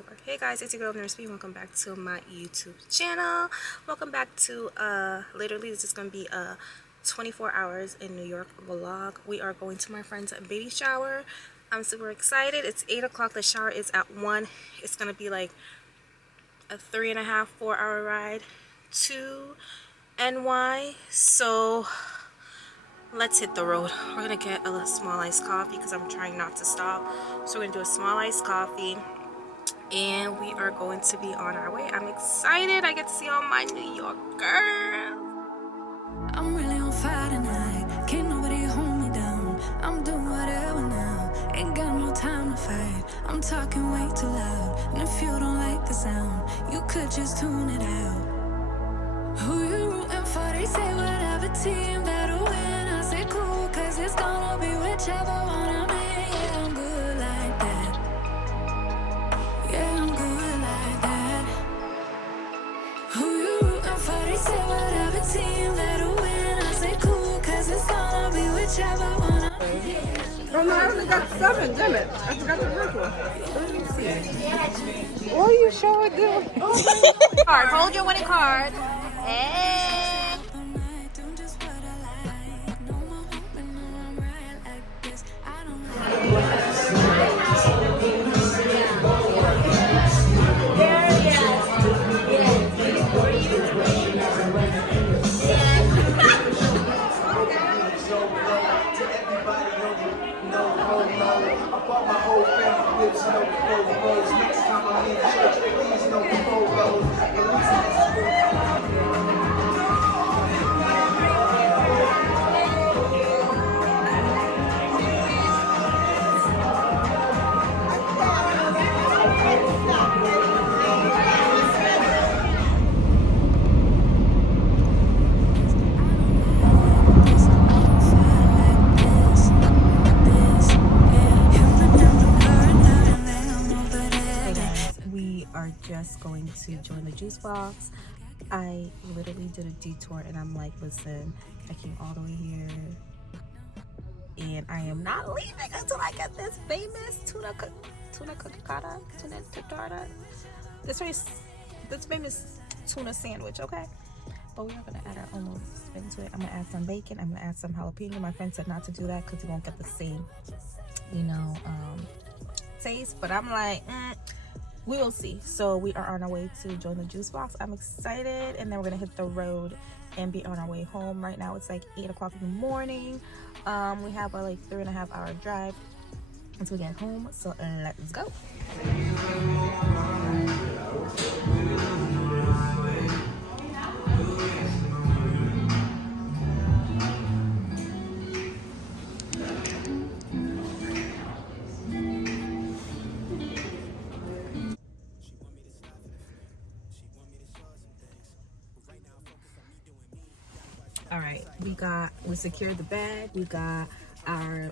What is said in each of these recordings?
shower. Hey guys, it's your girl Nurse B. Welcome back to my YouTube channel. Welcome back to literally this is gonna be a 24 hours in New York vlog. We are going to my friend's baby shower. I'm super excited. It's 8 o'clock. The shower is at 1. It's gonna be like a 3.5, 4-hour ride to NY. So let's hit the road. We're gonna get a small iced coffee because I'm trying not to stop. So we're gonna do a small iced coffee and we are going to be on our way. I'm excited. I get to see all my New York girls. I'm really on fire tonight. Can't nobody hold me down. I'm doing whatever now. Ain't got no time to fight. I'm talking way too loud. And if you don't like the sound, you could just tune it out. Who you rooting for? They say whatever team that'll win. I say cool, cause it's gonna be whichever one I'm in. Yeah, I'm good like that. Yeah, I'm good like that. Who you rooting for? They say whatever team that'll win. I say cool, cause it's gonna be whichever one I'm in. Oh no, I only got 7, damn it. I forgot the first one. Let me see. What are you showing them? Card. Hold your winning card. Hey. Just going to join the juice box. I literally did a detour and I'm like, listen, I came all the way here and I am not leaving until I get this famous tuna tartare, this famous tuna sandwich, okay? But we are gonna add our own little spin to it. I'm gonna add some bacon, I'm gonna add some jalapeno. My friend said not to do that because you won't get the same, taste, but I'm like, we will see. So we are on our way to join the juice box. I'm excited, and then we're gonna hit the road and be on our way home. Right now it's like 8 o'clock in the morning. We have a like 3.5 hour drive until we get home, so let's go. All right, we secured the bag. We got our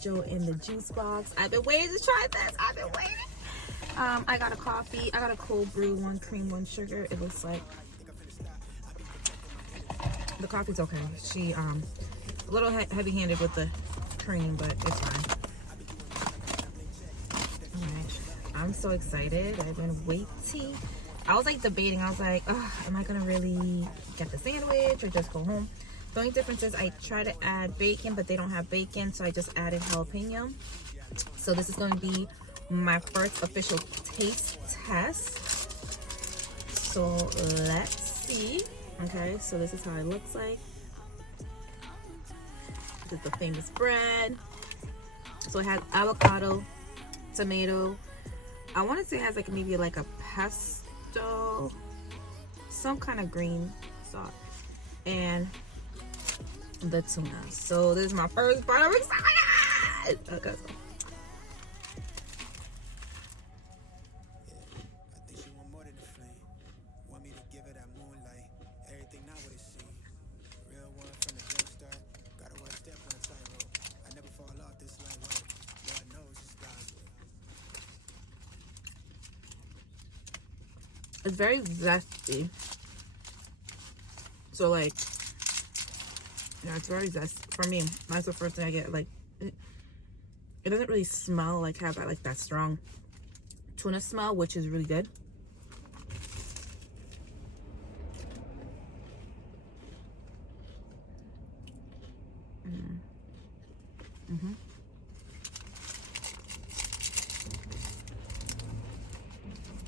Joe in the juice box. I've been waiting to try this. I've been waiting. I got a coffee. I got a cold brew, 1 cream, 1 sugar. It looks like the coffee's okay. She a little heavy-handed with the cream, but it's fine. All right, I'm so excited. I've been waiting. I was like debating. I was like, oh, am I gonna really get the sandwich or just go home? The only difference is I try to add bacon, but they don't have bacon, so I just added jalapeno. So this is gonna be my first official taste test. So let's see. Okay, so this is how it looks like. This is the famous bread. So it has avocado, tomato. I want to say it has like maybe like a pesto, some kind of green sauce, and the tuna. So this is my first bite. I'm excited. Okay, so. It's very zesty. So like, yeah, it's very zesty for me. That's the first thing I get. Like, it doesn't really smell like have that like that strong tuna smell, which is really good.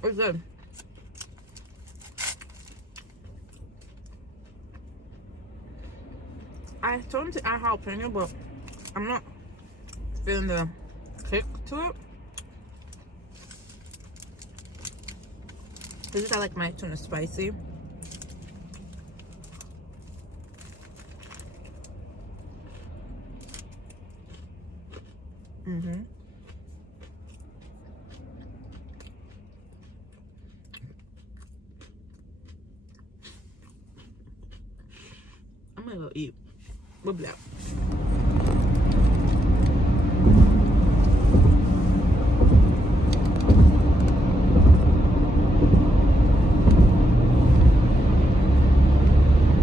It's good. I told him to add jalapeno, but I'm not feeling the kick to it. This is I like my tuna spicy. I'm gonna go eat. We'll be back.